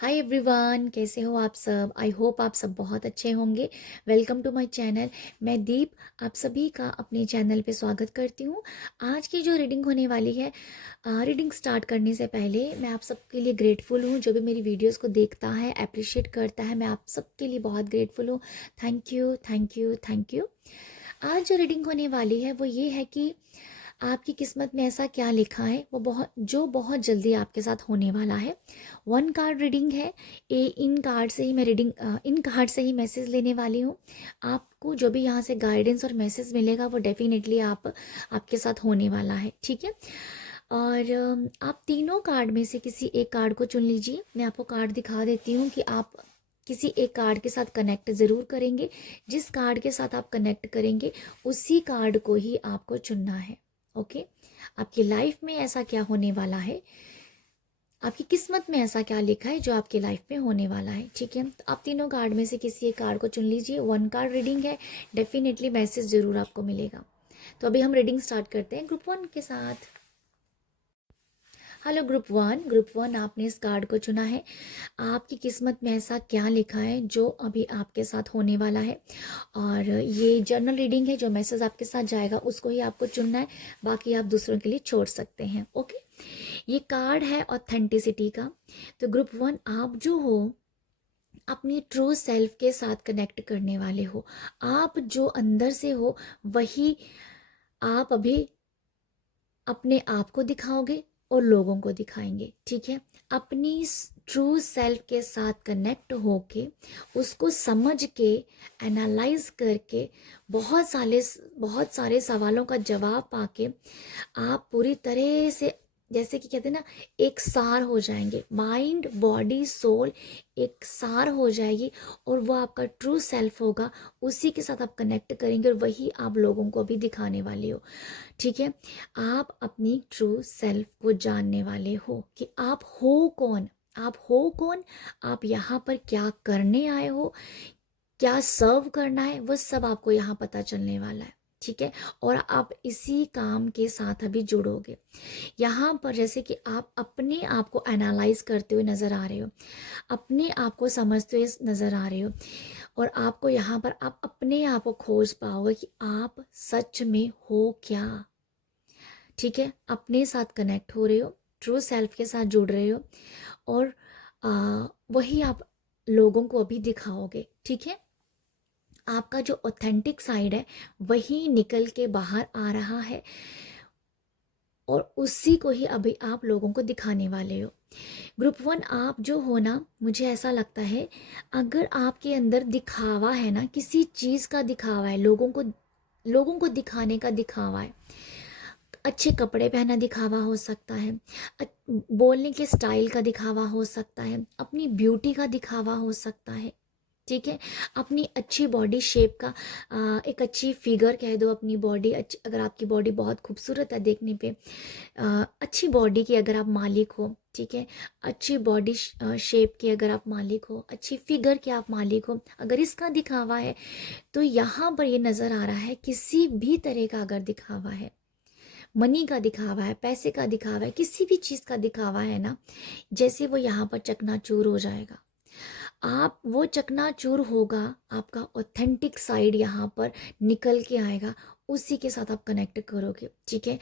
Hi everyone, कैसे हो आप सब। आई होप आप सब बहुत अच्छे होंगे। Welcome to my channel. मैं दीप आप सभी का अपने चैनल पे स्वागत करती हूँ। आज की जो रीडिंग होने वाली है, रीडिंग स्टार्ट करने से पहले मैं आप सबके लिए ग्रेटफुल हूँ। जो भी मेरी वीडियोस को देखता है, अप्रिशिएट करता है, मैं आप सबके लिए बहुत ग्रेटफुल हूँ। Thank you, thank you, thank you. आज जो रीडिंग होने वाली है वो ये है कि आपकी किस्मत में ऐसा क्या लिखा है जो बहुत जल्दी आपके साथ होने वाला है। वन कार्ड रीडिंग है। इन कार्ड से ही मैसेज लेने वाली हूँ। आपको जो भी यहाँ से गाइडेंस और मैसेज मिलेगा वो डेफिनेटली आपके साथ होने वाला है, ठीक है। और आप तीनों कार्ड में से किसी एक कार्ड को चुन लीजिए। मैं आपको कार्ड दिखा देती हूँ कि आप किसी एक कार्ड के साथ कनेक्ट ज़रूर करेंगे। जिस कार्ड के साथ आप कनेक्ट करेंगे उसी कार्ड को ही आपको चुनना है। ओके। आपकी लाइफ में ऐसा क्या होने वाला है, आपकी किस्मत में ऐसा क्या लिखा है जो आपकी लाइफ में होने वाला है, ठीक है। तो आप तीनों कार्ड में से किसी एक कार्ड को चुन लीजिए। वन कार्ड रीडिंग है, डेफिनेटली मैसेज ज़रूर आपको मिलेगा। तो अभी हम रीडिंग स्टार्ट करते हैं ग्रुप वन के साथ। हेलो ग्रुप वन, आपने इस कार्ड को चुना है। आपकी किस्मत में ऐसा क्या लिखा है जो अभी आपके साथ होने वाला है। और ये जर्नल रीडिंग है, जो मैसेज आपके साथ जाएगा उसको ही आपको चुनना है। बाकी आप दूसरों के लिए छोड़ सकते हैं। ओके। ये कार्ड है ऑथेंटिसिटी का। तो ग्रुप वन, आप जो हो अपनी ट्रू सेल्फ के साथ कनेक्ट करने वाले हो। आप जो अंदर से हो वही आप अभी अपने आप को दिखाओगे और लोगों को दिखाएंगे, ठीक है। अपनी ट्रू सेल्फ के साथ कनेक्ट होके उसको समझ के एनालाइज करके बहुत सारे सवालों का जवाब पाके आप पूरी तरह से, जैसे कि कहते हैं ना, एक सार हो जाएंगे। माइंड बॉडी सोल एक सार हो जाएगी और वो आपका ट्रू सेल्फ होगा। उसी के साथ आप कनेक्ट करेंगे और वही आप लोगों को भी दिखाने वाले हो, ठीक है। आप अपनी ट्रू सेल्फ को जानने वाले हो कि आप हो कौन। आप हो कौन, आप यहाँ पर क्या करने आए हो, क्या सर्व करना है, वो सब आपको यहाँ पता चलने वाला है, ठीक है। और आप इसी काम के साथ अभी जुड़ोगे। यहाँ पर जैसे कि आप अपने आप को एनालाइज करते हुए नजर आ रहे हो, अपने आप को समझते हुए नजर आ रहे हो। और आपको यहाँ पर आप अपने आप को खोज पाओगे कि आप सच में हो क्या, ठीक है। अपने साथ कनेक्ट हो रहे हो, ट्रू सेल्फ के साथ जुड़ रहे हो और वही आप लोगों को अभी दिखाओगे, ठीक है। आपका जो ऑथेंटिक साइड है वही निकल के बाहर आ रहा है और उसी को ही अभी आप लोगों को दिखाने वाले हो। ग्रुप वन, आप जो हो ना, मुझे ऐसा लगता है अगर आपके अंदर दिखावा है ना, किसी चीज़ का दिखावा है, लोगों को दिखाने का दिखावा है। अच्छे कपड़े पहना दिखावा हो सकता है, बोलने के स्टाइल का दिखावा हो सकता है, अपनी ब्यूटी का दिखावा हो सकता है, ठीक है। अपनी अच्छी बॉडी शेप का, एक अच्छी फिगर कह दो। अपनी बॉडी अच्छी, अगर आपकी बॉडी बहुत खूबसूरत है देखने पे, अच्छी बॉडी की अगर आप मालिक हो, ठीक है। अच्छी बॉडी शेप की अगर आप मालिक हो, अच्छी फिगर के आप मालिक हो, अगर इसका दिखावा है तो यहाँ पर ये नज़र आ रहा है किसी भी तरह का अगर दिखावा है, मनी का दिखावा है, पैसे का दिखावा है, किसी भी चीज़ का दिखावा है ना, जैसे वो यहाँ पर चकनाचूर हो जाएगा। आप वो चकनाचूर होगा, आपका ऑथेंटिक साइड यहाँ पर निकल के आएगा। उसी के साथ आप कनेक्ट करोगे, ठीक है।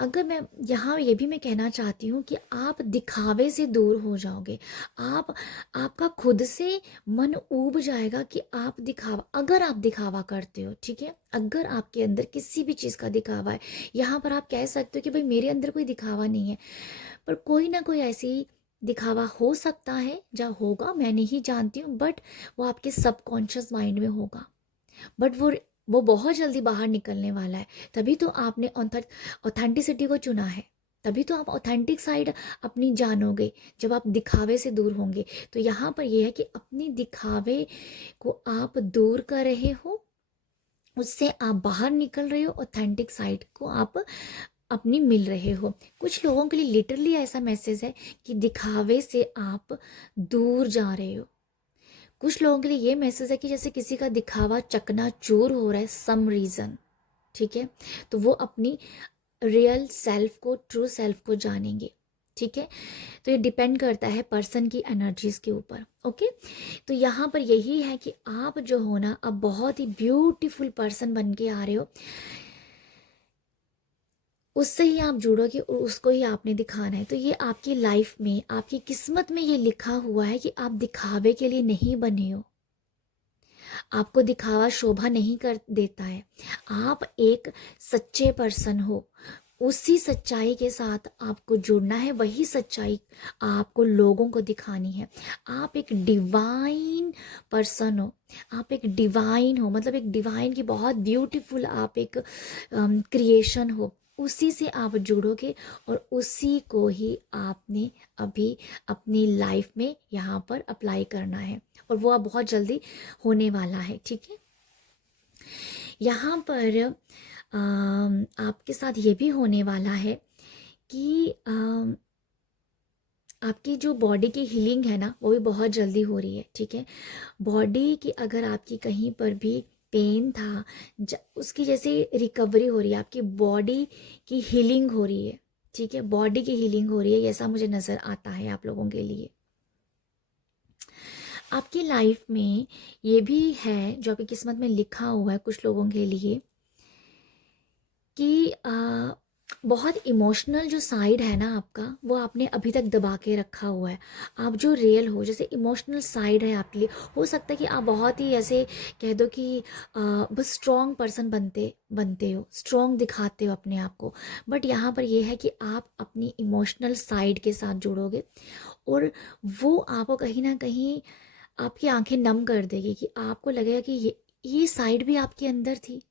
अगर मैं यहाँ ये भी मैं कहना चाहती हूँ कि आप दिखावे से दूर हो जाओगे। आप आपका खुद से मन ऊब जाएगा कि आप दिखावा, अगर आप दिखावा करते हो, ठीक है। अगर आपके अंदर किसी भी चीज़ का दिखावा है, यहाँ पर आप कह सकते हो कि भाई मेरे अंदर कोई दिखावा नहीं है, पर कोई ना कोई ऐसी दिखावा हो सकता है, जहाँ होगा मैं नहीं जानती हूँ, बट वो आपके सबकॉन्शियस माइंड में होगा। बट वो बहुत जल्दी बाहर निकलने वाला है। तभी तो आपने ऑथेंटिसिटी को चुना है। तभी तो आप ऑथेंटिक साइड अपनी जानोगे जब आप दिखावे से दूर होंगे। तो यहाँ पर यह है कि अपनी दिखावे को आप दूर कर रहे हो, उससे आप बाहर निकल रहे हो, ऑथेंटिक साइड को आप अपनी मिल रहे हो। कुछ लोगों के लिए लिटरली ऐसा मैसेज है कि दिखावे से आप दूर जा रहे हो। कुछ लोगों के लिए ये मैसेज है कि जैसे किसी का दिखावा चकनाचूर हो रहा है सम रीज़न, ठीक है। तो वो अपनी रियल सेल्फ को, ट्रू सेल्फ को जानेंगे, ठीक है। तो ये डिपेंड करता है पर्सन की एनर्जीज के ऊपर। ओके, तो यहाँ पर यही है कि आप जो हो ना, अब बहुत ही ब्यूटीफुल पर्सन बन के आ रहे हो, उससे ही आप जुड़ोगे और उसको ही आपने दिखाना है। तो ये आपकी लाइफ में, आपकी किस्मत में ये लिखा हुआ है कि आप दिखावे के लिए नहीं बने हो। आपको दिखावा शोभा नहीं कर देता है। आप एक सच्चे पर्सन हो, उसी सच्चाई के साथ आपको जुड़ना है, वही सच्चाई आपको लोगों को दिखानी है। आप एक डिवाइन पर्सन हो, आप एक डिवाइन हो, मतलब एक डिवाइन की बहुत ब्यूटीफुल आप एक क्रिएशन हो। उसी से आप जुड़ोगे और उसी को ही आपने अभी अपनी लाइफ में यहाँ पर अप्लाई करना है, और वो अब बहुत जल्दी होने वाला है। ठीक है, यहाँ पर आपके साथ ये भी होने वाला है कि आपकी जो बॉडी की हीलिंग है ना, वो भी बहुत जल्दी हो रही है। ठीक है, बॉडी की अगर आपकी कहीं पर भी पेन था, उसकी जैसे रिकवरी हो रही है, आपकी बॉडी की हीलिंग हो रही है। ठीक है, बॉडी की हीलिंग हो रही है, ऐसा मुझे नज़र आता है आप लोगों के लिए। आपकी लाइफ में ये भी है जो आपकी किस्मत में लिखा हुआ है कुछ लोगों के लिए कि बहुत इमोशनल जो साइड है ना आपका, वो आपने अभी तक दबा के रखा हुआ है। आप जो रियल हो, जैसे इमोशनल साइड है आपके लिए, हो सकता है कि आप बहुत ही ऐसे कह दो कि बस स्ट्रॉन्ग पर्सन बनते बनते हो, स्ट्रॉन्ग दिखाते हो अपने आप को, बट यहाँ पर ये है कि आप अपनी इमोशनल साइड के साथ जुड़ोगे और वो आपको कहीं ना कहीं आपकी आंखें नम कर देगी कि आपको लगेगा कि ये साइड भी आपके अंदर थी,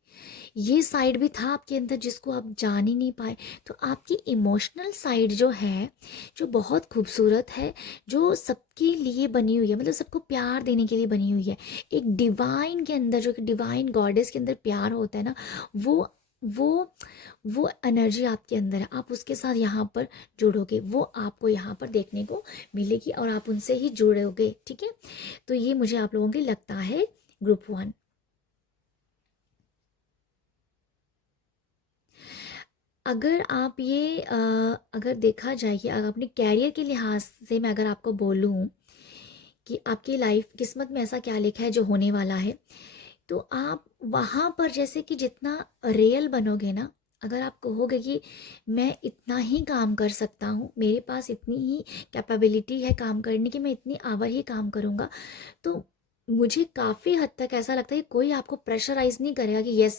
ये साइड भी था आपके अंदर जिसको आप जान ही नहीं पाए। तो आपकी इमोशनल साइड जो है, जो बहुत खूबसूरत है, जो सबके लिए बनी हुई है, मतलब सबको प्यार देने के लिए बनी हुई है, एक डिवाइन के अंदर, जो कि डिवाइन गॉडेस के अंदर प्यार होता है ना, वो वो वो एनर्जी आपके अंदर है। आप उसके साथ यहाँ पर जुड़ोगे, वो आपको यहाँ पर देखने को मिलेगी और आप उनसे ही जुड़ोगे। ठीक है, तो ये मुझे आप लोगों के लगता है ग्रुप 1। अगर आप ये अगर देखा जाए कि अगर अपने कैरियर के लिहाज से मैं अगर आपको बोलूँ कि आपकी लाइफ किस्मत में ऐसा क्या लिखा है जो होने वाला है, तो आप वहाँ पर जैसे कि जितना रियल बनोगे ना, अगर आप कहोगे कि मैं इतना ही काम कर सकता हूँ, मेरे पास इतनी ही कैपेबिलिटी है काम करने की, मैं इतनी आवर ही काम करूँगा, तो मुझे काफ़ी हद तक ऐसा लगता है कि कोई आपको प्रेशराइज नहीं करेगा कि यस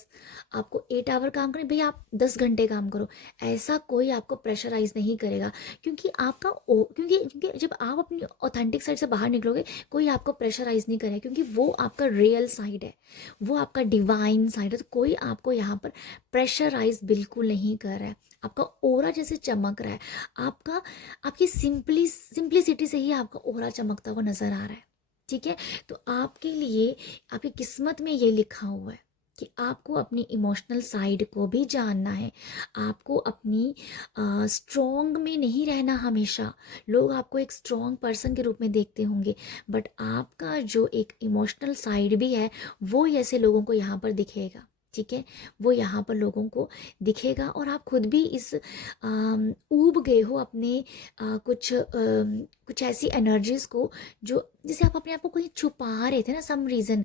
आपको 8 आवर काम करें, भैया आप 10 घंटे काम करो। ऐसा कोई आपको प्रेशराइज नहीं करेगा, क्योंकि क्योंकि क्योंकि जब आप अपनी ऑथेंटिक साइड से बाहर निकलोगे, कोई आपको प्रेशराइज नहीं करेगा, क्योंकि वो आपका रियल साइड है, वो आपका डिवाइन साइड है। तो कोई आपको यहाँ पर प्रेशराइज बिल्कुल नहीं कर रहा है। आपका ओरा जैसे चमक रहा है, आपका आपकी सिंप्लिसिटी से ही आपका ओरा चमकता हुआ नजर आ रहा है। ठीक है, तो आपके लिए आपकी किस्मत में ये लिखा हुआ है कि आपको अपनी इमोशनल साइड को भी जानना है। आपको अपनी स्ट्रॉन्ग में नहीं रहना हमेशा। लोग आपको एक स्ट्रॉन्ग पर्सन के रूप में देखते होंगे, बट आपका जो एक इमोशनल साइड भी है, वो ऐसे लोगों को यहाँ पर दिखेगा। ठीक है, वो यहाँ पर लोगों को दिखेगा और आप खुद भी इस ऊब गए हो अपने कुछ ऐसी एनर्जीज को, जो जैसे आप अपने आप को कहीं छुपा रहे थे ना, सम रीज़न,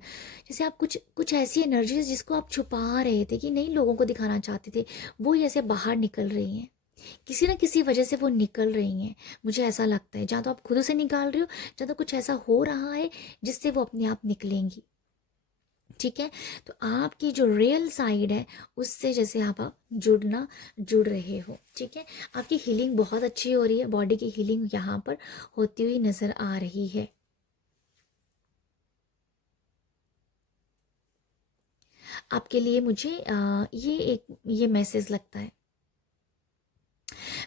जैसे आप कुछ कुछ ऐसी एनर्जीज जिसको आप छुपा रहे थे कि नहीं लोगों को दिखाना चाहते थे, वो ऐसे बाहर निकल रही हैं, किसी ना किसी वजह से वो निकल रही हैं। मुझे ऐसा लगता है, जहाँ तो आप खुद से निकाल रहे हो, जहाँ तो कुछ ऐसा हो रहा है जिससे वो अपने आप निकलेंगी। ठीक है, तो आपकी जो रियल साइड है, उससे जैसे आप जुड़ रहे हो। ठीक है, आपकी हीलिंग बहुत अच्छी हो रही है, बॉडी की हीलिंग यहाँ पर होती हुई नज़र आ रही है। आपके लिए मुझे ये मैसेज लगता है।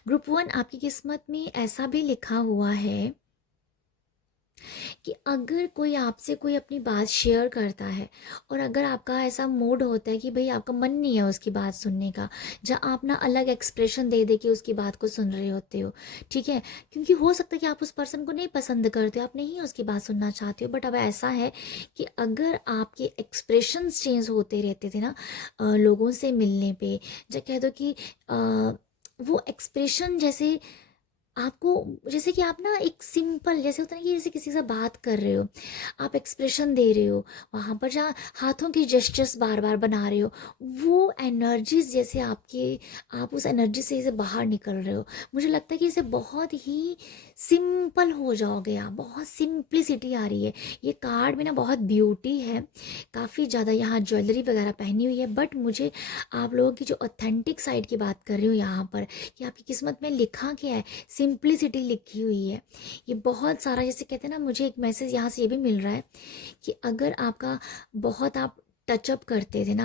ग्रुप 1, आपकी किस्मत में ऐसा भी लिखा हुआ है कि अगर कोई आपसे कोई अपनी बात शेयर करता है और अगर आपका ऐसा मूड होता है कि भाई आपका मन नहीं है उसकी बात सुनने का, जहाँ आप ना अलग एक्सप्रेशन दे दे के उसकी बात को सुन रहे होते हो। ठीक है, क्योंकि हो सकता है कि आप उस पर्सन को नहीं पसंद करते हो, आप नहीं उसकी बात सुनना चाहते हो, बट अब ऐसा है कि अगर आपके एक्सप्रेशंस चेंज होते रहते थे ना लोगों से मिलने पे, जब कह दो कि वो एक्सप्रेशन जैसे आपको जैसे कि आप ना एक सिंपल जैसे होता है ना कि जैसे किसी से बात कर रहे हो, आप एक्सप्रेशन दे रहे हो, वहाँ पर जहाँ हाथों की जेस्चर्स बार बार बना रहे हो, वो एनर्जीज जैसे आपके, आप उस एनर्जी से इसे बाहर निकल रहे हो। मुझे लगता है कि इसे बहुत ही सिंपल हो जाओगे आप, बहुत सिंप्लिसिटी आ रही है। ये कार्ड में ना बहुत ब्यूटी है, काफ़ी ज़्यादा यहाँ ज्वेलरी वगैरह पहनी हुई है, बट मुझे आप लोगों की जो ऑथेंटिक साइड की बात कर रही हूँ यहाँ पर, कि आपकी किस्मत में लिखा क्या है, सिंप्लिसिटी लिखी हुई है। ये बहुत सारा जैसे कहते हैं ना, मुझे एक मैसेज यहाँ से ये भी मिल रहा है कि अगर आपका बहुत आप टचअप करते थे ना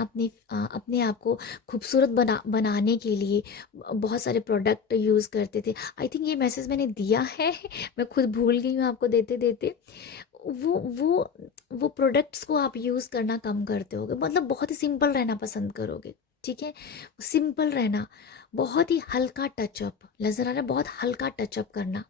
अपने आप को खूबसूरत बनाने के लिए, बहुत सारे प्रोडक्ट यूज़ करते थे। आई थिंक ये मैसेज मैंने दिया है मैं खुद भूल गई हूँ आपको देते देते। वो वो वो प्रोडक्ट्स को आप यूज़ करना कम करते होगे, मतलब बहुत ही सिंपल रहना पसंद करोगे। ठीक है, सिंपल रहना, बहुत ही हल्का टचअप नज़र आ रहा है, बहुत हल्का टचअप करना।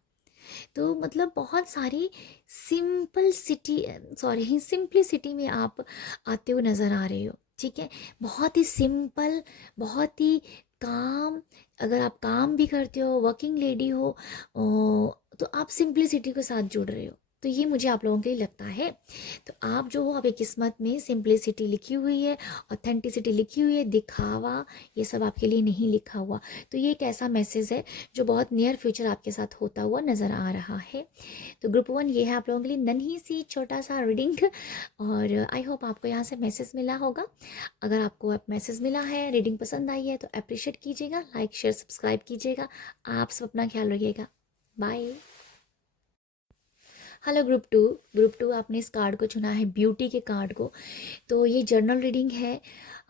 तो मतलब बहुत सारी सिंपल सिटी, सॉरी सिंप्लिसिटी में आप आते हुए नज़र आ रहे हो। ठीक है, बहुत ही सिंपल, बहुत ही काम। अगर आप काम भी करते हो, वर्किंग लेडी हो, तो आप सिंप्लिसिटी के साथ जुड़ रहे हो। तो ये मुझे आप लोगों के लिए लगता है। तो आप जो हो, आपकी किस्मत में सिंप्लिसिटी लिखी हुई है, ऑथेंटिसिटी लिखी हुई है, दिखावा ये सब आपके लिए नहीं लिखा हुआ। तो ये एक ऐसा मैसेज है जो बहुत नियर फ्यूचर आपके साथ होता हुआ नज़र आ रहा है। तो ग्रुप 1 ये है आप लोगों के लिए नन्ही सी छोटा सा रीडिंग, और आई होप आपको यहाँ से मैसेज मिला होगा। अगर आपको अब मैसेज मिला है, रीडिंग पसंद आई है, तो अप्रिशिएट कीजिएगा, लाइक शेयर सब्सक्राइब कीजिएगा। आप सब अपना ख्याल रखिएगा। बाय। हेलो ग्रुप टू आपने इस कार्ड को चुना है, ब्यूटी के कार्ड को। तो ये जर्नल रीडिंग है।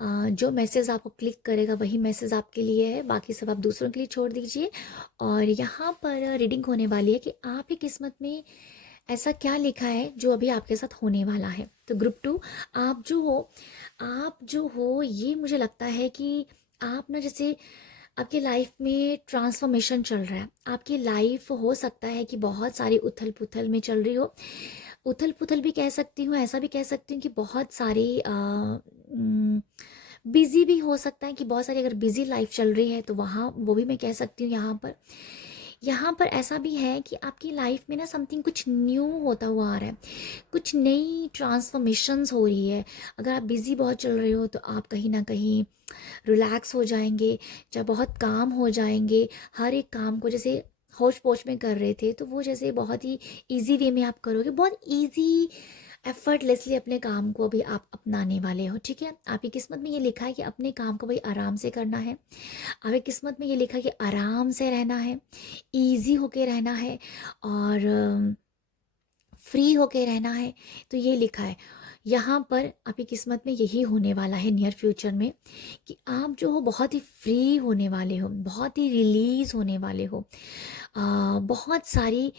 जो मैसेज आपको क्लिक करेगा वही मैसेज आपके लिए है, बाकी सब आप दूसरों के लिए छोड़ दीजिए। और यहाँ पर रीडिंग होने वाली है कि आपकी किस्मत में ऐसा क्या लिखा है जो अभी आपके साथ होने वाला है। तो ग्रुप 2, आप जो हो ये मुझे लगता है कि आप ना जैसे आपकी लाइफ में ट्रांसफॉर्मेशन चल रहा है। आपकी लाइफ हो सकता है कि बहुत सारी उथल पुथल में चल रही हो, उथल पुथल भी कह सकती हूँ, ऐसा भी कह सकती हूँ कि बहुत सारी बिजी भी हो सकता है कि बहुत सारी अगर बिजी लाइफ चल रही है तो वहाँ वो भी मैं कह सकती हूँ। यहाँ पर ऐसा भी है कि आपकी लाइफ में ना समथिंग कुछ न्यू होता हुआ आ रहा है, कुछ नई ट्रांसफॉर्मेशंस हो रही है। अगर आप बिजी बहुत चल रहे हो तो आप कहीं ना कहीं रिलैक्स हो जाएंगे, जब बहुत काम हो जाएंगे, हर एक काम को जैसे होच पोच में कर रहे थे तो वो जैसे बहुत ही इजी वे में आप करोगे, बहुत इजी एफर्टलेसली अपने काम को अभी आप अपनाने वाले हो। ठीक है, आपकी किस्मत में ये लिखा है कि अपने काम को भाई आराम से करना है। आपकी किस्मत में ये लिखा है कि आराम से रहना है, इजी होके रहना है, और फ्री होके रहना है। तो ये लिखा है यहाँ पर, आपकी किस्मत में यही होने वाला है नियर फ्यूचर में, कि आप जो हो बहुत ही फ्री होने वाले हो, बहुत ही रिलीज होने वाले हो। बहुत सारी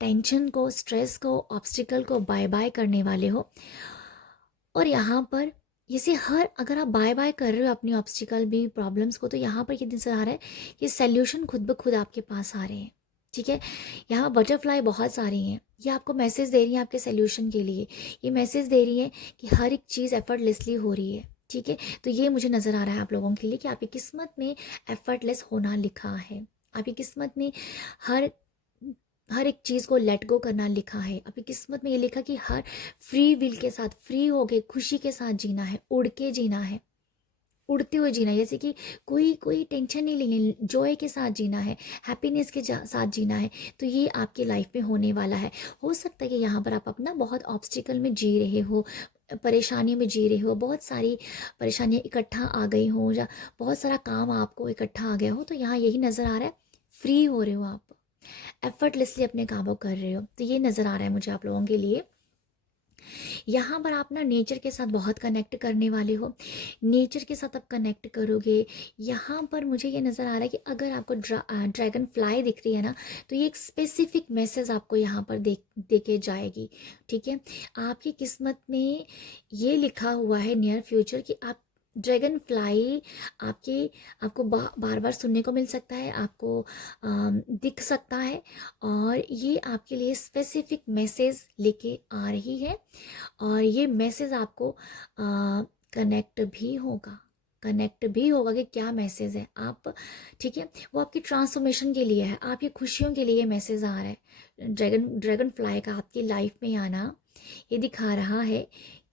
टेंशन को, स्ट्रेस को, ऑब्स्टिकल को बाय बाय करने वाले हो। और यहाँ पर जैसे हर अगर आप बाय बाय कर रहे हो अपनी ऑब्स्टिकल भी, प्रॉब्लम्स को, तो यहाँ पर ये नजर आ रहा है कि सल्यूशन खुद ब खुद आपके पास आ रहे हैं। ठीक है, यहाँ बटरफ्लाई बहुत सारी हैं, ये आपको मैसेज दे रही हैं आपके सल्यूशन के लिए। ये मैसेज दे रही हैं कि हर एक चीज़ एफर्टलेसली हो रही है। ठीक है, तो ये मुझे नज़र आ रहा है आप लोगों के लिए कि आपकी किस्मत में एफर्टलेस होना लिखा है। आपकी किस्मत में हर हर एक चीज़ को लेट गो करना लिखा है। आपकी किस्मत में ये लिखा कि हर फ्री विल के साथ, फ्री हो के खुशी के साथ जीना है, उड़ के जीना है, उड़ते हुए जीना है। जैसे कि कोई कोई टेंशन नहीं लेनी, जॉय के साथ जीना है, हैप्पीनेस के साथ जीना है। तो ये आपकी लाइफ में होने वाला है। हो सकता है कि यहाँ पर आप अपना बहुत ऑब्स्टिकल में जी रहे हो, परेशानियों में जी रहे हो, बहुत सारी परेशानियाँ इकट्ठा आ गई हो, या बहुत सारा काम आपको इकट्ठा आ गया हो। तो यहाँ यही नज़र आ रहा है, फ्री हो रहे हो आप, एफर्टलेसली अपने कामों कर रहे हो। तो ये नज़र आ रहा है मुझे आप लोगों के लिए। यहाँ पर आप ना नेचर के साथ बहुत कनेक्ट करने वाले हो, नेचर के साथ आप कनेक्ट करोगे। यहाँ पर मुझे ये नज़र आ रहा है कि अगर आपको ड्रैगन फ्लाई दिख रही है ना, तो ये एक स्पेसिफिक मैसेज आपको यहाँ पर दे के जाएगी। ठीक है, आपकी किस्मत में ये लिखा हुआ है नियर फ्यूचर कि आप ड्रैगन फ्लाई आपके आपको बार बार सुनने को मिल सकता है, आपको दिख सकता है, और ये आपके लिए स्पेसिफिक मैसेज लेके आ रही है। और ये मैसेज आपको कनेक्ट भी होगा। कनेक्ट भी होगा कि क्या मैसेज है आप, ठीक है। वो आपकी ट्रांसफॉर्मेशन के लिए है, आपकी खुशियों के लिए ये मैसेज आ रहा है। ड्रैगन फ्लाई का आपकी लाइफ में आना ये दिखा रहा है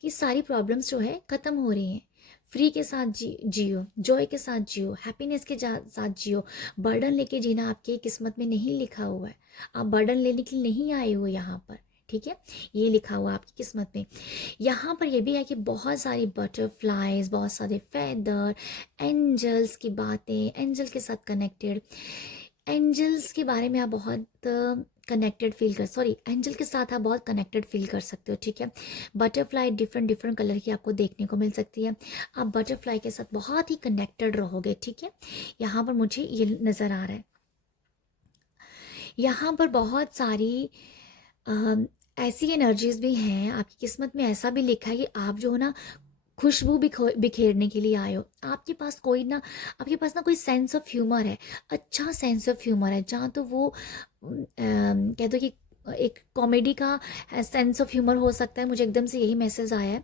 कि सारी प्रॉब्लम्स जो है ख़त्म हो रही हैं। फ्री के साथ जियो, जॉय के साथ जियो, हैप्पीनेस के साथ जियो। बर्डन लेके जीना आपकी किस्मत में नहीं लिखा हुआ है। आप बर्डन लेने के लिए नहीं आए हो यहाँ पर, ठीक है। ये लिखा हुआ आपकी किस्मत में। यहाँ पर ये भी है कि बहुत सारी बटरफ्लाइज, बहुत सारे फेदर, एंजल्स की बातें, एंजल के साथ कनेक्टेड, एंजल्स के बारे में आप बहुत कनेक्टेड फील कर, सॉरी, एंजल के साथ आप बहुत कनेक्टेड फील कर सकते हो, ठीक है। बटरफ्लाई डिफरेंट डिफरेंट कलर की आपको देखने को मिल सकती है। आप बटरफ्लाई के साथ बहुत ही कनेक्टेड रहोगे, ठीक है। यहाँ पर मुझे ये नज़र आ रहा है। यहाँ पर बहुत सारी ऐसी एनर्जीज भी हैं आपकी किस्मत में। ऐसा भी लिखा है कि आप जो है ना खुशबू बिखेरने के लिए आए हो। आपके पास कोई ना, आपके पास ना कोई सेंस ऑफ ह्यूमर है, अच्छा सेंस ऑफ ह्यूमर है। जहाँ तो वो कह दो कि एक कॉमेडी का सेंस ऑफ ह्यूमर हो सकता है। मुझे एकदम से यही मैसेज आया है।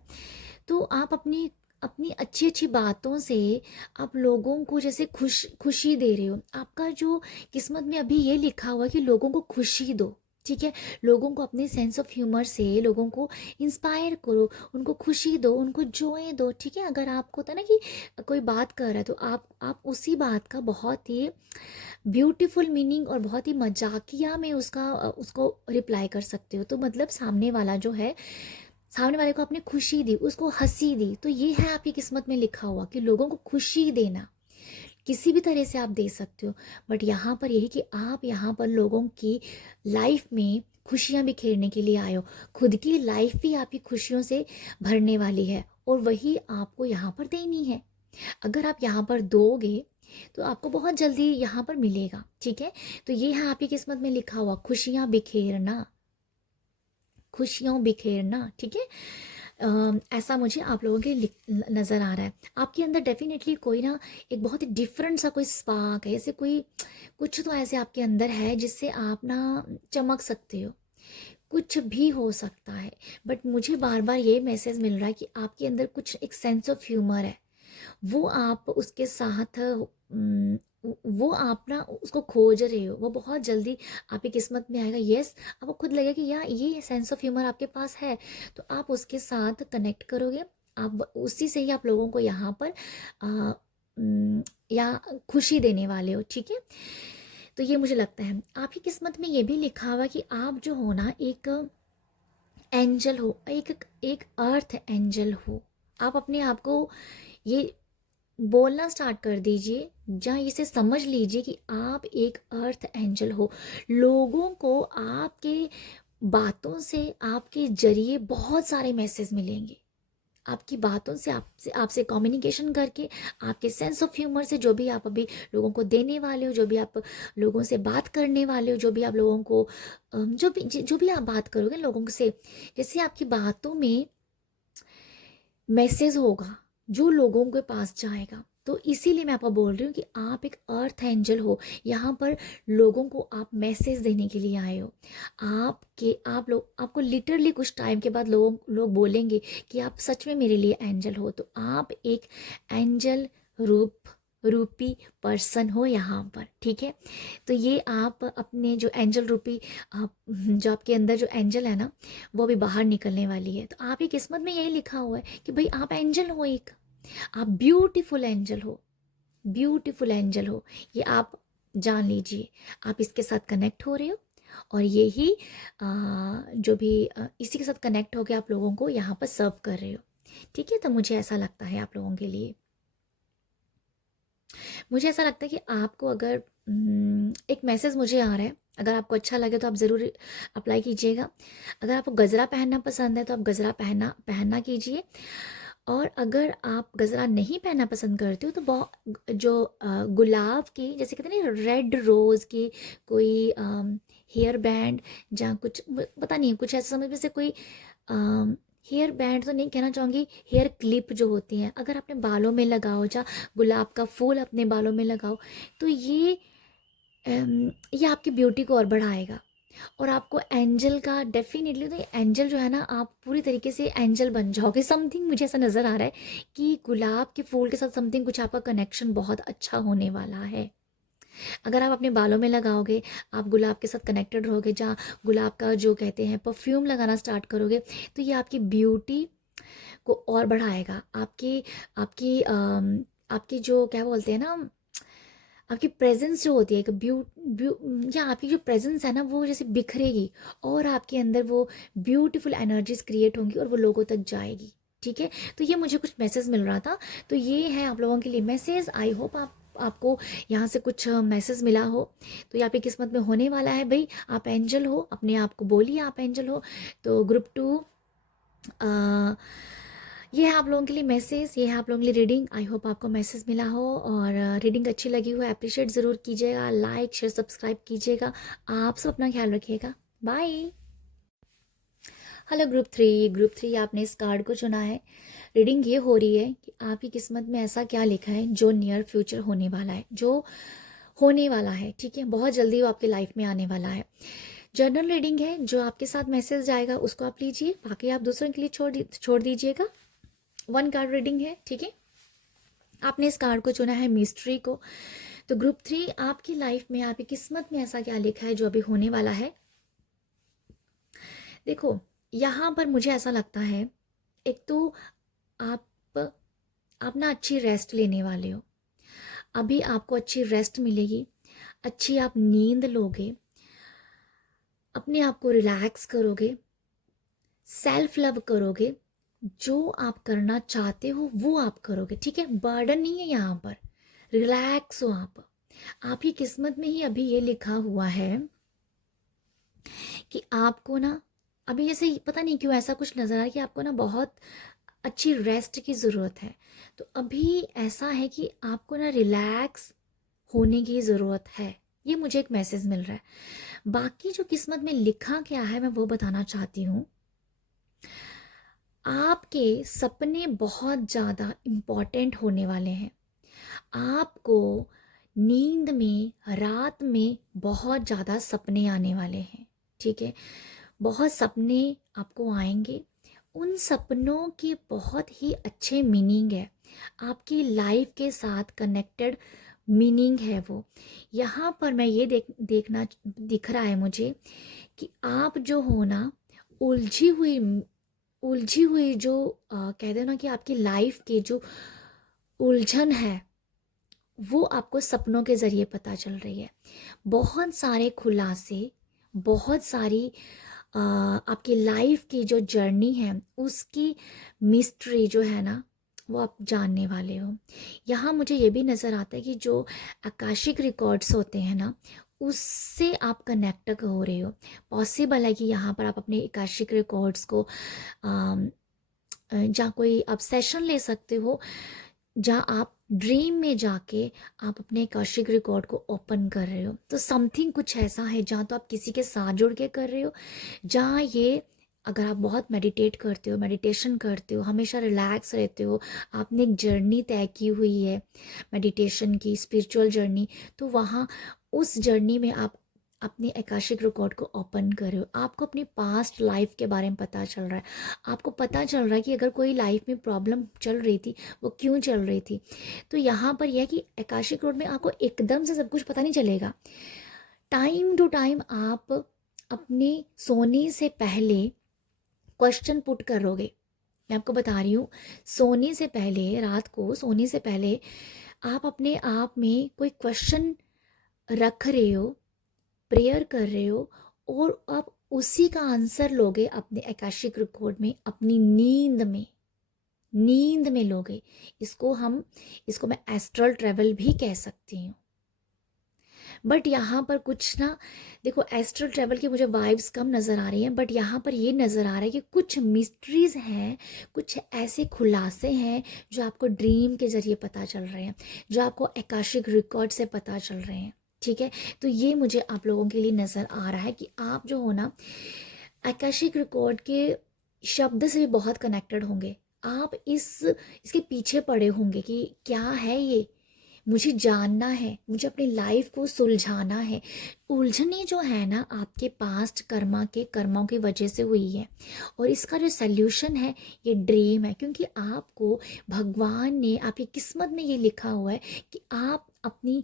तो आप अपनी अपनी अच्छी अच्छी बातों से आप लोगों को जैसे खुशी दे रहे हो। आपका जो किस्मत में अभी ये लिखा हुआ है कि लोगों को खुशी दो, ठीक है। लोगों को अपने सेंस ऑफ ह्यूमर से लोगों को इंस्पायर करो, उनको खुशी दो, उनको जोए दो, ठीक है। अगर आपको होता है ना कि कोई बात कर रहा है तो आप उसी बात का बहुत ही ब्यूटीफुल मीनिंग और बहुत ही मजाकिया में उसको रिप्लाई कर सकते हो। तो मतलब सामने वाला जो है, सामने वाले को आपने खुशी दी, उसको हंसी दी। तो ये है आपकी किस्मत में लिखा हुआ कि लोगों को खुशी देना। किसी भी तरह से आप दे सकते हो, बट यहाँ पर यही कि आप यहाँ पर लोगों की लाइफ में खुशियाँ बिखेरने के लिए आए हो। खुद की लाइफ भी आपकी खुशियों से भरने वाली है और वही आपको यहाँ पर देनी है। अगर आप यहाँ पर दोगे तो आपको बहुत जल्दी यहाँ पर मिलेगा, ठीक है। तो ये है आपकी किस्मत में लिखा हुआ, खुशियाँ बिखेरना, खुशियाँ बिखेरना, ठीक है। ऐसा मुझे आप लोगों के नज़र आ रहा है। आपके अंदर डेफिनेटली कोई ना एक बहुत ही डिफरेंट सा कोई स्पार्क है, ऐसे कोई कुछ तो ऐसे आपके अंदर है जिससे आप ना चमक सकते हो। कुछ भी हो सकता है, बट मुझे बार बार ये मैसेज मिल रहा है कि आपके अंदर कुछ एक सेंस ऑफ ह्यूमर है। वो आप उसके साथ वो आप ना उसको खोज रहे हो, वो बहुत जल्दी आपकी किस्मत में आएगा। यस, आपको खुद लगेगा कि यार ये सेंस ऑफ ह्यूमर आपके पास है, तो आप उसके साथ कनेक्ट करोगे। आप उसी से ही आप लोगों को यहाँ पर या खुशी देने वाले हो, ठीक है। तो ये मुझे लगता है आपकी किस्मत में ये भी लिखा हुआ कि आप जो हो ना एक एंजल हो, एक एक अर्थ एंजल हो। आप अपने आप को ये बोलना स्टार्ट कर दीजिए, जहाँ इसे समझ लीजिए कि आप एक अर्थ एंजल हो। लोगों को आपके बातों से, आपके जरिए बहुत सारे मैसेज मिलेंगे। आपकी बातों से, आपसे आपसे कम्युनिकेशन करके, आपके सेंस ऑफ ह्यूमर से, जो भी आप अभी लोगों को देने वाले हो, जो भी आप लोगों से बात करने वाले हो, जो भी आप लोगों को जो भी आप बात करोगे लोगों से, जैसे आपकी बातों में मैसेज होगा जो लोगों के पास जाएगा। तो इसीलिए मैं आपको बोल रही हूँ कि आप एक अर्थ एंजल हो। यहाँ पर लोगों को आप मैसेज देने के लिए आए हो। आप लोग, आपको लिटरली कुछ टाइम के बाद लोग बोलेंगे कि आप सच में मेरे लिए एंजल हो। तो आप एक एंजल रूपी पर्सन हो यहाँ पर, ठीक है। तो ये आप अपने जो एंजल रूपी जो आपके अंदर जो एंजल है ना, वो भी बाहर निकलने वाली है। तो आपकी किस्मत में यही लिखा हुआ है कि भाई आप एंजल हो, एक आप ब्यूटीफुल एंजल हो, ब्यूटीफुल एंजल हो। ये आप जान लीजिए, आप इसके साथ कनेक्ट हो रहे हो और यही जो भी इसी के साथ कनेक्ट होकर आप लोगों को यहाँ पर सर्व कर रहे हो, ठीक है। तो मुझे ऐसा लगता है आप लोगों के लिए, मुझे ऐसा लगता है कि आपको अगर एक मैसेज मुझे आ रहा है, अगर आपको अच्छा लगे तो आप ज़रूर अप्लाई कीजिएगा। अगर आपको गजरा पहनना पसंद है तो आप गजरा पहनना कीजिए। और अगर आप गजरा नहीं पहनना पसंद करते हो तो बहुत जो गुलाब की, जैसे कहते हैं ना रेड रोज़ की कोई हेयर बैंड, जहाँ कुछ पता नहीं कुछ ऐसा समझ में से कोई हेयर बैंड तो नहीं कहना चाहूँगी, हेयर क्लिप जो होती हैं, अगर अपने बालों में लगाओ, या गुलाब का फूल अपने बालों में लगाओ, तो ये आपकी ब्यूटी को और बढ़ाएगा। और आपको एंजल का डेफिनेटली, तो एंजल जो है ना, आप पूरी तरीके से एंजल बन जाओगे। समथिंग मुझे ऐसा नज़र आ रहा है कि गुलाब के फूल के साथ समथिंग कुछ आपका कनेक्शन बहुत अच्छा होने वाला है। अगर आप अपने बालों में लगाओगे, आप गुलाब के साथ कनेक्टेड रहोगे, जहाँ गुलाब का जो कहते हैं परफ्यूम लगाना स्टार्ट करोगे, तो ये आपकी ब्यूटी को और बढ़ाएगा। आपकी आपकी आपकी जो क्या बोलते हैं ना, आपकी प्रेजेंस जो होती है, एक ब्यू ब्यू या आपकी जो प्रेजेंस है ना, वो जैसे बिखरेगी और आपके अंदर वो ब्यूटीफुल एनर्जीज क्रिएट होंगी और वो लोगों तक जाएगी। ठीक है, तो ये मुझे कुछ मैसेज मिल रहा था, तो ये है आप लोगों के लिए मैसेज। आई होप आपको यहाँ से कुछ मैसेज मिला हो। तो ये आपकी किस्मत में होने वाला है भाई। आप एंजल हो, अपने आप को बोलिए आप एंजल हो। तो ग्रुप 2, ये है आप लोगों के लिए मैसेज, ये है आप लोगों के लिए रीडिंग। आई होप आपको मैसेज मिला हो और रीडिंग अच्छी लगी हो, अप्रिशिएट ज़रूर कीजिएगा, लाइक शेयर सब्सक्राइब कीजिएगा। आप सब अपना ख्याल रखिएगा। बाय। हेलो ग्रुप 3 आपने इस कार्ड को चुना है। रीडिंग ये हो रही है कि आपकी किस्मत में ऐसा क्या लिखा है जो नियर फ्यूचर होने वाला है, जो होने वाला है। ठीक है, बहुत जल्दी वो आपकी लाइफ में आने वाला है। जर्नल रीडिंग है, जो आपके साथ मैसेज जाएगा उसको आप लीजिए, बाकी आप दूसरों के लिए छोड़ दीजिएगा। 1 कार्ड रीडिंग है। ठीक है, आपने इस कार्ड को चुना है मिस्ट्री को। तो ग्रुप 3 आपकी लाइफ में, आपकी किस्मत में ऐसा क्या लिखा है जो अभी होने वाला है। देखो, यहाँ पर मुझे ऐसा लगता है, एक तो आप आप ना अच्छी रेस्ट लेने वाले हो। अभी आपको अच्छी रेस्ट मिलेगी, अच्छी आप नींद लोगे, अपने आप को रिलैक्स करोगे, सेल्फ लव करोगे, जो आप करना चाहते हो वो आप करोगे। ठीक है, बर्डन नहीं है यहाँ पर, रिलैक्स हो आप। आपकी किस्मत में ही अभी ये लिखा हुआ है कि आपको ना अभी जैसे पता नहीं क्यों ऐसा कुछ नज़र आ रहा है कि आपको ना बहुत अच्छी रेस्ट की ज़रूरत है। तो अभी ऐसा है कि आपको ना रिलैक्स होने की ज़रूरत है, ये मुझे एक मैसेज मिल रहा है। बाकी जो किस्मत में लिखा क्या है मैं वो बताना चाहती हूँ। आपके सपने बहुत ज़्यादा इम्पॉर्टेंट होने वाले हैं। आपको नींद में, रात में बहुत ज़्यादा सपने आने वाले हैं। ठीक है, बहुत सपने आपको आएंगे। उन सपनों के बहुत ही अच्छे मीनिंग है, आपकी लाइफ के साथ कनेक्टेड मीनिंग है वो। यहाँ पर मैं ये देखना दिख रहा है मुझे कि आप जो हो ना, उलझी हुई उलझी हुई जो कहते हैं ना कि आपकी लाइफ की जो उलझन है वो आपको सपनों के ज़रिए पता चल रही है। बहुत सारे खुलासे, बहुत सारी आपकी लाइफ की जो जर्नी है उसकी मिस्ट्री जो है ना वो आप जानने वाले हो। यहाँ मुझे ये भी नज़र आता है कि जो आकाशिक रिकॉर्ड्स होते हैं ना, उससे आप कनेक्ट हो रहे हो। पॉसिबल है कि यहाँ पर आप अपने आकाशिक रिकॉर्ड्स को जहाँ कोई आप सेशन ले सकते हो, जहाँ आप ड्रीम में जाके आप अपने आकाशिक रिकॉर्ड को ओपन कर रहे हो। तो समथिंग कुछ ऐसा है जहाँ तो आप किसी के साथ जुड़ के कर रहे हो, जहाँ ये अगर आप बहुत मेडिटेट करते हो, मेडिटेशन करते हो, हमेशा रिलैक्स रहते हो, आपने एक जर्नी तय की हुई है मेडिटेशन की, स्पिरिचुअल जर्नी, तो वहाँ उस जर्नी में आप अपनी आकाशिक रिकॉर्ड को ओपन कर रहे हो। आपको अपनी पास्ट लाइफ के बारे में पता चल रहा है। आपको पता चल रहा है कि अगर कोई लाइफ में प्रॉब्लम चल रही थी वो क्यों चल रही थी। तो यहाँ पर यह कि आकाशिक रोड में आपको एकदम से सब कुछ पता नहीं चलेगा। टाइम टू टाइम आप अपने सोने से पहले क्वेश्चन पुट करोगे। मैं आपको बता रही हूँ, सोने से पहले, रात को सोने से पहले आप अपने आप में कोई क्वेश्चन रख रहे हो, प्रेयर कर रहे हो, और आप उसी का आंसर लोगे अपने आकाशिक रिकॉर्ड में, अपनी नींद में लोगे। इसको मैं एस्ट्रल ट्रैवल भी कह सकती हूँ। बट यहाँ पर कुछ ना, देखो एस्ट्रल ट्रैवल की मुझे वाइब्स कम नज़र आ रही हैं, बट यहाँ पर ये नज़र आ रहा है कि कुछ मिस्ट्रीज़ हैं, कुछ ऐसे खुलासे हैं जो आपको ड्रीम के ज़रिए पता चल रहे हैं, जो आपको आकाशिक रिकॉर्ड से पता चल रहे हैं। ठीक है, तो ये मुझे आप लोगों के लिए नज़र आ रहा है कि आप जो हो ना, आकाशिक रिकॉर्ड के शब्द से भी बहुत कनेक्टेड होंगे। आप इसके पीछे पड़े होंगे कि क्या है ये, मुझे जानना है, मुझे अपनी लाइफ को सुलझाना है। उलझने जो है ना आपके पास्ट कर्मों की वजह से हुई है, और इसका जो सल्यूशन है ये ड्रीम है, क्योंकि आपको भगवान ने आपकी किस्मत में ये लिखा हुआ है कि आप अपनी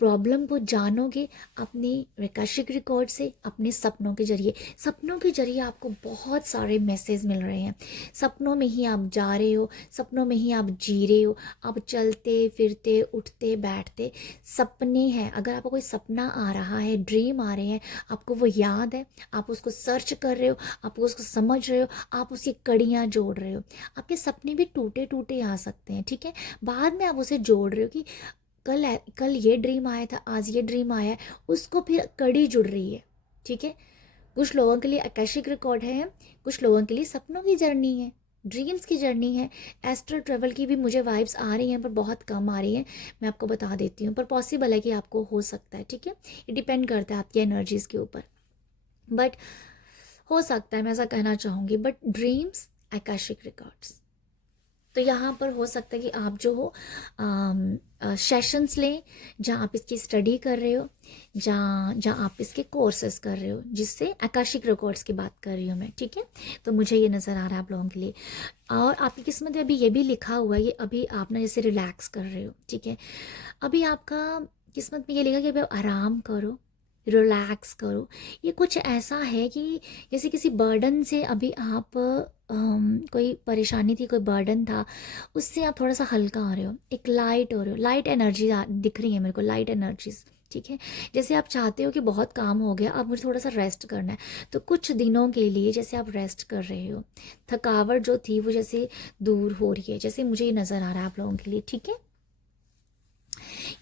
प्रॉब्लम को जानोगे अपने आकाशिक रिकॉर्ड से, अपने सपनों के जरिए। सपनों के जरिए आपको बहुत सारे मैसेज मिल रहे हैं। सपनों में ही आप जा रहे हो, सपनों में ही आप जी रहे हो, आप चलते फिरते उठते बैठते सपने हैं। अगर आपको कोई सपना आ रहा है, ड्रीम आ रहे हैं, आपको वो याद है, आप उसको सर्च कर रहे हो, आप उसको समझ रहे हो, आप उसकी कड़ियाँ जोड़ रहे हो। आपके सपने भी टूटे टूटे आ सकते हैं, ठीक है, बाद में आप उसे जोड़ रहे हो कि कल ये ड्रीम आया था, आज ये ड्रीम आया है, उसको फिर कड़ी जुड़ रही है, ठीक है। कुछ लोगों के लिए आकाशिक रिकॉर्ड है, कुछ लोगों के लिए सपनों की जर्नी है, ड्रीम्स की जर्नी है। एस्ट्रल ट्रेवल की भी मुझे वाइब्स आ रही हैं, पर बहुत कम आ रही हैं, मैं आपको बता देती हूँ, पर पॉसिबल है कि आपको हो सकता है, ठीक है। ये डिपेंड करता है आपकी एनर्जीज के ऊपर, बट हो सकता है, मैं ऐसा कहना चाहूँगी। बट ड्रीम्स आकाशिक रिकॉर्ड्स, तो यहाँ पर हो सकता है कि आप जो हो सेशंस लें जहाँ आप इसकी स्टडी कर रहे हो, जहाँ जहाँ आप इसके कोर्सेज कर रहे हो, जिससे आकाशिक रिकॉर्ड्स की बात कर रही हूँ मैं, ठीक है। तो मुझे ये नज़र आ रहा है आप लोगों के लिए। और आपकी किस्मत में अभी ये भी लिखा हुआ है, ये अभी आप ना जैसे रिलैक्स कर रहे हो, ठीक है। अभी आपका किस्मत में ये लिखा कि अभी आप आराम करो, रिलैक्स करो। ये कुछ ऐसा है कि जैसे किसी बर्डन से अभी आप कोई परेशानी थी, कोई बर्डन था, उससे आप थोड़ा सा हल्का आ रहे हो, एक लाइट हो रहे हो, लाइट एनर्जी दिख रही है मेरे को, लाइट एनर्जीज, ठीक है। जैसे आप चाहते हो कि बहुत काम हो गया, अब मुझे थोड़ा सा रेस्ट करना है, तो कुछ दिनों के लिए जैसे आप रेस्ट कर रहे हो, थकावट जो थी वो जैसे दूर हो रही है, जैसे मुझे ये नज़र आ रहा है आप लोगों के लिए, ठीक है।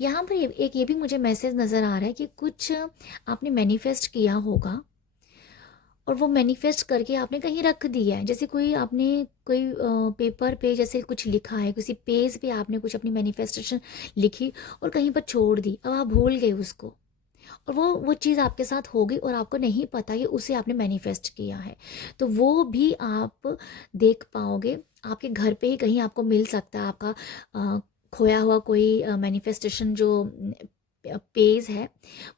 यहाँ पर एक ये भी मुझे मैसेज नज़र आ रहा है कि कुछ आपने मैनिफेस्ट किया होगा, और वो मैनिफेस्ट करके आपने कहीं रख दिया है। जैसे कोई आपने कोई पेपर पे जैसे कुछ लिखा है, किसी पेज पे आपने कुछ अपनी मैनिफेस्टेशन लिखी और कहीं पर छोड़ दी, अब आप भूल गए उसको, और वो चीज़ आपके साथ हो गई और आपको नहीं पता कि उसे आपने मैनिफेस्ट किया है। तो वो भी आप देख पाओगे, आपके घर पे ही कहीं आपको मिल सकता है। आपका खोया हुआ कोई मैनिफेस्टेशन जो पेज है,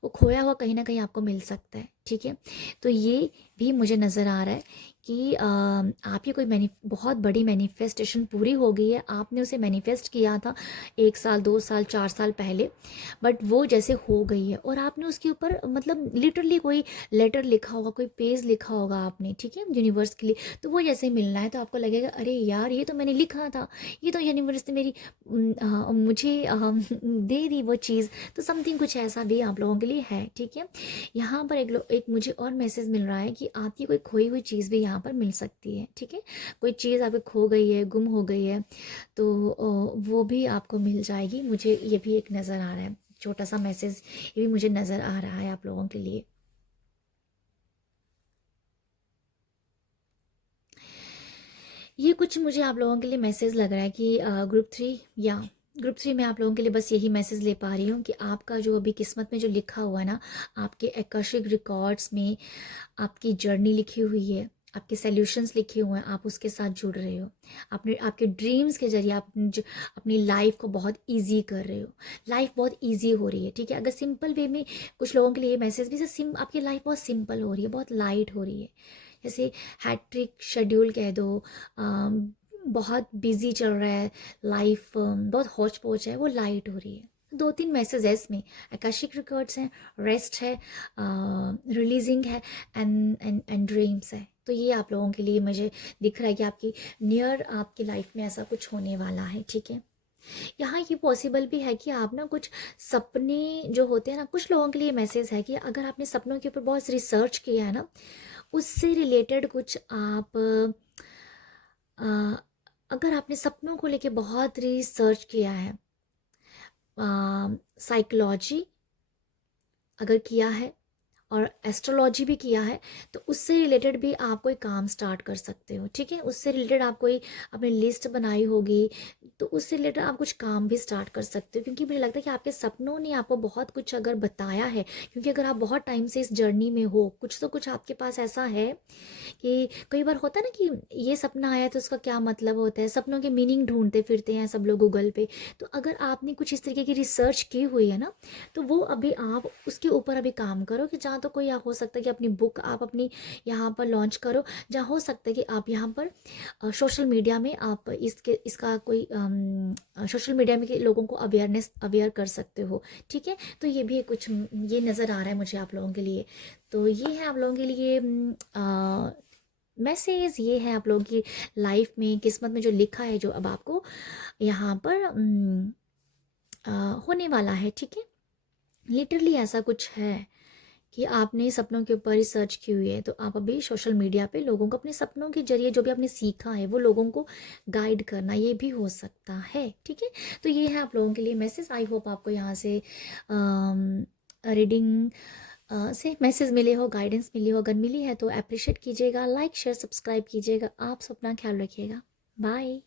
वो खोया हुआ कहीं ना कहीं आपको मिल सकता है, ठीक है। तो ये भी मुझे नज़र आ रहा है कि आपकी कोई बहुत बड़ी मैनिफेस्टेशन पूरी हो गई है, आपने उसे मैनिफेस्ट किया था 1 साल 2 साल 4 साल पहले, बट वो जैसे हो गई है, और आपने उसके ऊपर मतलब लिटरली कोई लेटर लिखा होगा, कोई पेज लिखा होगा आपने, ठीक है, यूनिवर्स के लिए। तो वो जैसे मिलना है तो आपको लगेगा अरे यार ये तो मैंने लिखा था, ये तो यूनिवर्स ने मेरी मुझे दे दी वो चीज़। तो समथिंग कुछ ऐसा भी आप लोगों के लिए है, ठीक है। यहाँ पर एक मुझे और मैसेज मिल रहा है कि आपकी कोई खोई हुई चीज़ भी यहाँ पर मिल सकती है, ठीक है। कोई चीज़ आपकी खो गई है, गुम हो गई है, तो वो भी आपको मिल जाएगी। मुझे ये भी एक नज़र आ रहा है, छोटा सा मैसेज ये भी मुझे नज़र आ रहा है आप लोगों के लिए। ये कुछ मुझे आप लोगों के लिए मैसेज लग रहा है कि ग्रुप 3 में आप लोगों के लिए बस यही मैसेज ले पा रही हूँ कि आपका जो अभी किस्मत में जो लिखा हुआ है ना, आपके आकाशिक रिकॉर्ड्स में आपकी जर्नी लिखी हुई है, आपके सॉल्यूशंस लिखे हुए हैं, आप उसके साथ जुड़ रहे हो। अपने आपके ड्रीम्स के जरिए आप अपनी लाइफ को बहुत इजी कर रहे हो, लाइफ बहुत इजी हो रही है, ठीक है। अगर सिंपल वे में कुछ लोगों के लिए मैसेज भी आपकी लाइफ बहुत सिंपल हो रही है, बहुत लाइट हो रही है, जैसे हैट्रिक शेड्यूल कह दो, बहुत बिजी चल रहा है लाइफ, बहुत हौच पौच है, वो लाइट हो रही है। 2-3 मैसेज है इसमें, आकाशिक रिकॉर्ड्स हैं, रेस्ट है, रिलीजिंग है, एंड ड्रीम्स है। तो ये आप लोगों के लिए मुझे दिख रहा है कि आपकी लाइफ में ऐसा कुछ होने वाला है, ठीक है। यहाँ ये पॉसिबल भी है कि आप ना कुछ सपने जो होते हैं ना, कुछ लोगों के लिए मैसेज है कि अगर आपने सपनों के ऊपर बहुत रिसर्च किया है ना, उससे रिलेटेड कुछ आप अगर आपने सपनों को लेके बहुत रिसर्च किया है, साइकोलॉजी अगर किया है, और एस्ट्रोलॉजी भी किया है, तो उससे रिलेटेड भी आप कोई काम स्टार्ट कर सकते हो, ठीक है। उससे रिलेटेड आप कोई अपनी लिस्ट बनाई होगी, तो उससे रिलेटेड आप कुछ काम भी स्टार्ट कर सकते हो, क्योंकि मुझे लगता है कि आपके सपनों ने आपको बहुत कुछ अगर बताया है, क्योंकि अगर आप बहुत टाइम से इस जर्नी में हो, कुछ तो कुछ आपके पास ऐसा है कि कई बार होता है ना कि ये सपना आया तो उसका क्या मतलब होता है, सपनों के मीनिंग ढूंढते फिरते हैं सब लोग गूगल पे। तो अगर आपने कुछ इस तरीके की रिसर्च की हुई है ना, तो वो अभी आप उसके ऊपर अभी काम करो, कि जहाँ तो कोई आप हो सकता है कि अपनी बुक आप अपनी यहाँ पर लॉन्च करो, जहाँ हो सकता है कि आप यहाँ पर सोशल मीडिया में आप इसका कोई सोशल मीडिया में के लोगों को अवेयर कर सकते हो, ठीक है। तो ये भी कुछ ये नज़र आ रहा है मुझे आप लोगों के लिए। तो ये है आप लोगों के लिए मैसेज, ये है आप लोगों की लाइफ में किस्मत में जो लिखा है, जो अब आपको यहाँ पर होने वाला है, ठीक है। लिटरली ऐसा कुछ है कि आपने सपनों के ऊपर रिसर्च की हुई है, तो आप अभी सोशल मीडिया पे लोगों को अपने सपनों के जरिए जो भी आपने सीखा है वो लोगों को गाइड करना, ये भी हो सकता है, ठीक है। तो ये है आप लोगों के लिए मैसेज। आई होप आपको यहाँ से रीडिंग से मैसेज मिले हो, गाइडेंस मिली हो। अगर मिली है तो अप्रिशिएट कीजिएगा, लाइक शेयर सब्सक्राइब कीजिएगा। आप सब अपना ख्याल रखिएगा। बाय।